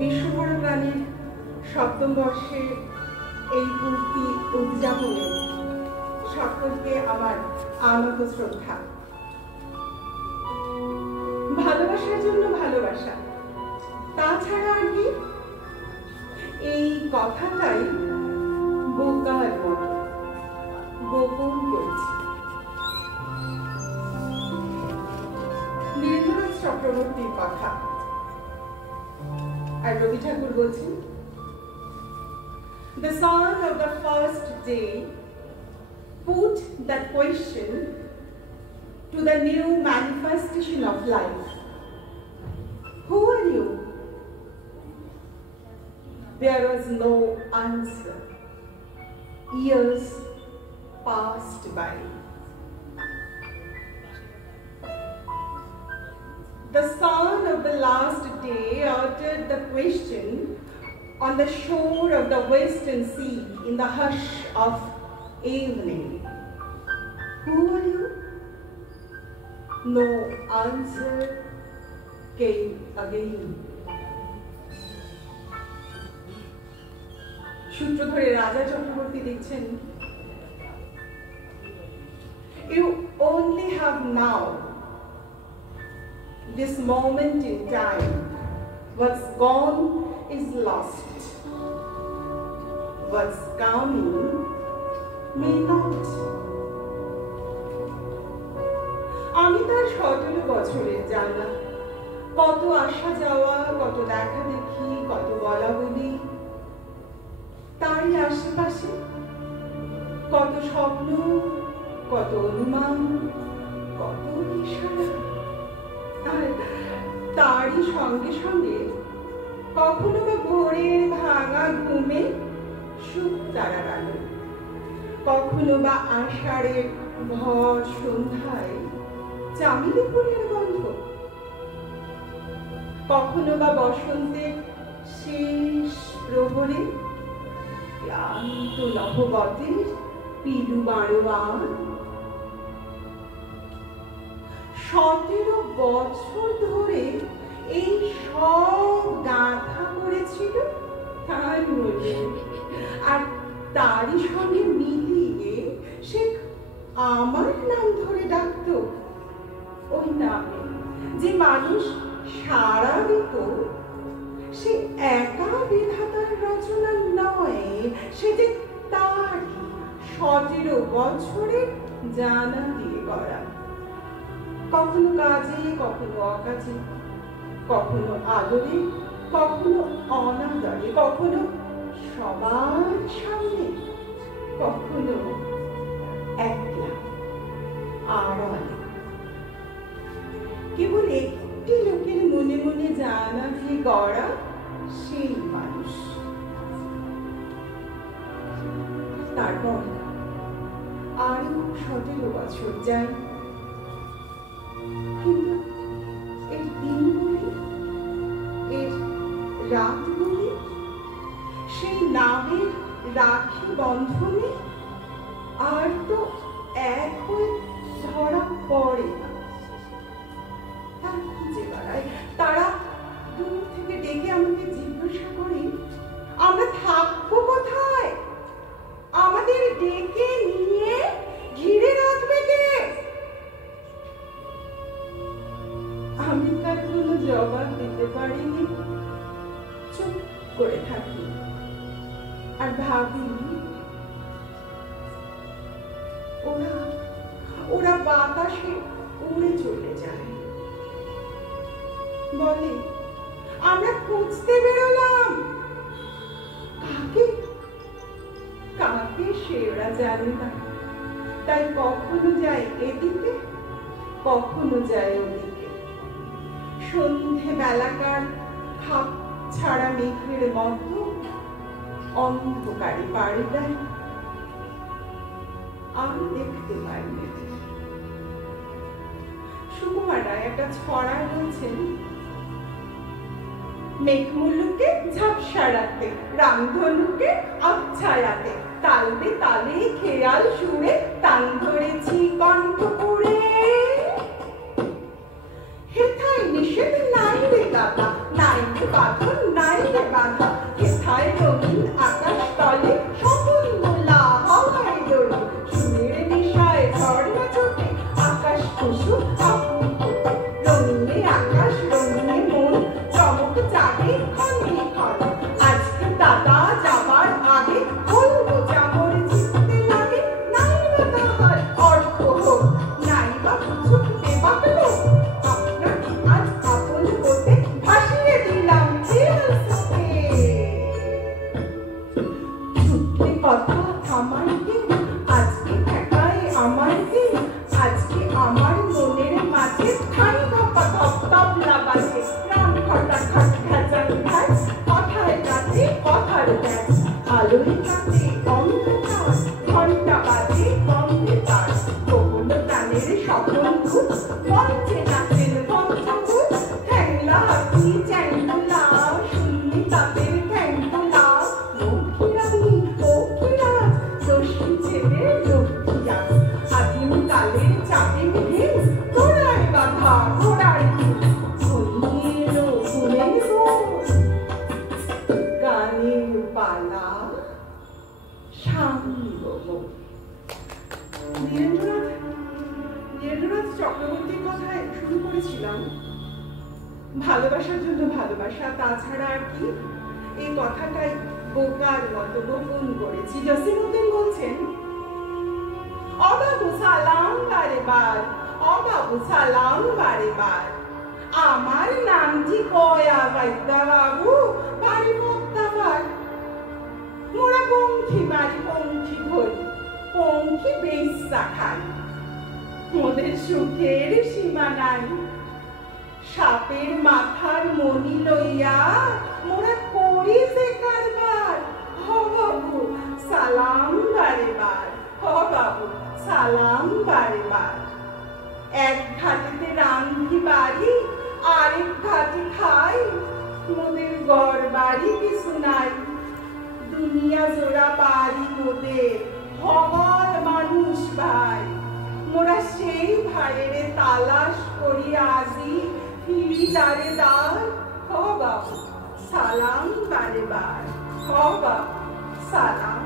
বিশ্বভারতরানীর সপ্তম বর্ষে এই পূর্তি উদযাপনে সকলকে আমার আনত শ্রদ্ধা। ভালোবাসার জন্য ভালোবাসা, তাছাড়া আর কি? এই কথাটাই বোকার মতো গোপন করেছি। নীরেন্দ্রনাথ চক্রবর্তীর কথা। আর রবি ঠাকুর বলছেন, the son of the first day put that question to the new manifestation of life. Who are you? There was no answer. Years passed by. The son of the last day uttered the question on the shore of the western sea in the hush of evening. Who are you? No answer came again. সূত্র ধরে রাজা চক্রবর্তী লিখছেন, you only have now, this moment in time. What's gone is lost. What's coming may not. আমি তার 17 বছরের জানা, কত আসা যাওয়া, কত দেখা দেখি, কত বলা বলি, তারই আশেপাশে কত স্বপ্ন, কত অনুমান, কত ইশারা, আর তারই সঙ্গে সঙ্গে কখনো বা ভোরের ভাঙা ঘুমে সুখ তারা গেল, কখনো বা আষাঢ়ের ভর সন্ধ্যায় চামেলি ফুলের গন্ধ, কখনো বা বসন্তের শেষ প্রহরে ক্লান্ত নভবতের পিলু বাড়োয়ান। 17 বছর ধরে এই সব গাঁথা করেছিল তার মধ্যে, আর তারই সঙ্গে মিলিয়ে সে আমার নাম ধরে ডাকত, ওই নামে যে মানুষ সাড়া দিত। সে একা বিধাতার রচনা নয়, সে যে তারই 17 বছরের জানা দিয়ে গড়া। কখনো কাজে, কখনো অকাজে, কখনো আদরে, কখনো অনাদরে, কখনো সবার সামনে, কখনো একলা আড়ালে। কেবল একটি লোকের মনে মনে জানা দিয়ে গড়া সেই মানুষ। তারপর আরো 17 বছর যায়, কিন্তু এর দিনগুলি, এর রাতগুলি সেই নামের রাখি বন্ধনে আর তো এক হয়ে ধরা পড়ে না। তারা খুঁজে বেড়ায়, তারা দূর থেকে ডেকে আমাকে জিজ্ঞাসা করে, আমরা থাকবো কোথায়? আমাদের ডেকে নিয়ে ঘিরে রাখবে কে? আমি তার কোনো জবাব দিতে পারিনি, চুপ করে থাকি আর ভাবি, ওরা বাতাসে উড়ে চলে যায়। বলে, আমরা খুঁজতে বেরোলাম। কাকে? কাকে সে ওরা জানে না। তাই কখনো যায় এদিকে, কখনো যায় ওদিকে। সন্ধে বেলাকার খাপ ছাড়া মেঘের মতো অন্ধকারে পাড়ি দেয়, আমি দেখতে পাইনি। সুকুমার রায় একটা ছড়া রয়েছেন, মেঘমুল্লুকে ঝাপসারাতে, রামধনুকে আবছায়াতে, তালবে তালে খেয়াল সুরে তান ধরেছি কণ্ঠপুরে। হেথায় নিষেধ নাই রে দাদা, নাই নাই রে বাঁধন নাই রে বাঁধা কোথায় রঙিন আকাশ তলে সকল গোলা হাওয়ায় দোলে সুরের নেশায় ঝর্ণা চোখে আকাশ কুসুম আপনি রঙিনে আকাশ রঙিনে মন চমক জাগে ক্ষণে ক্ষণ আজকে দাদা যাবার আগে বলবো চামর জিততে লাগে নাই বা তাহার অর্থ হোক নাই বা কিছু দেবাক লোক আপনাকে আজ আপন করতে ভাসিয়ে দিলাম ফেলসে সত্যি কথা আমার কি আজকে ঠেকায় আমার কি আজকে আমার মনের মাঝে ঠাই ধপা ধপ তবলা বাজে রাম খটা খট ভেজাল ভ্যাজ কথায় কাছে কথার ব্যাজ আলোয় কাছে অন্ধকার ঘন্টা বাজে বন্ধে তার গোপন প্রাণের সকল ভূত মঞ্চে নাচেন পঞ্চভূত ঠ্যাংলা হাতি চ্যাংলা শূন্যে তাদের ঠ্যাংলা লক্ষ্মী রানী লক্ষ্মীরা রশ্মি ছেলে লক্ষ্মীরা আদিম কালের চাপে মিলে ঘোড়ায় বাঁধা ঘোড়ার ঘনিয়ে এলো ঘুমের গানের পালা নীরেন্দ্রনাথ চক্রবর্তীর কথায় শুরু করেছিলাম ভালোবাসার জন্য ভালোবাসা তাছাড়া আর কি এই কথাটাই বোকার মতো গোপন করেছি জসিমউদ্দিন বলছেন অবাবু সালাম বারে বার অবাবু সালাম বারে বার আমার নামটি কয়া বাইদা বাবু বাড়ি মুক্তাবার মোরা পঙ্খী বাড়ি পঙ্খী ধরি পঙ্খী বেইসা খাই মোদের সুখের সীমা নাই সাপের মাথার মনি লইয়া মোরা করি যে কারবার হ বাবু সালাম বারে বার হ বাবু সালাম বারে বার এক ঘাটিতে রান্ধি বাড়ি আরেক ঘাটে খাই মোদের ঘর বাড়ি কিছু নাই দুনিয়া জোড়া বাড়ি মোদের হমল মানুষ ভাই মোরা সেই ভাইরে তালাশ করি আজি ফিরি দারে দার হ বাবু সালাম বারে বার হ বাবু সালাম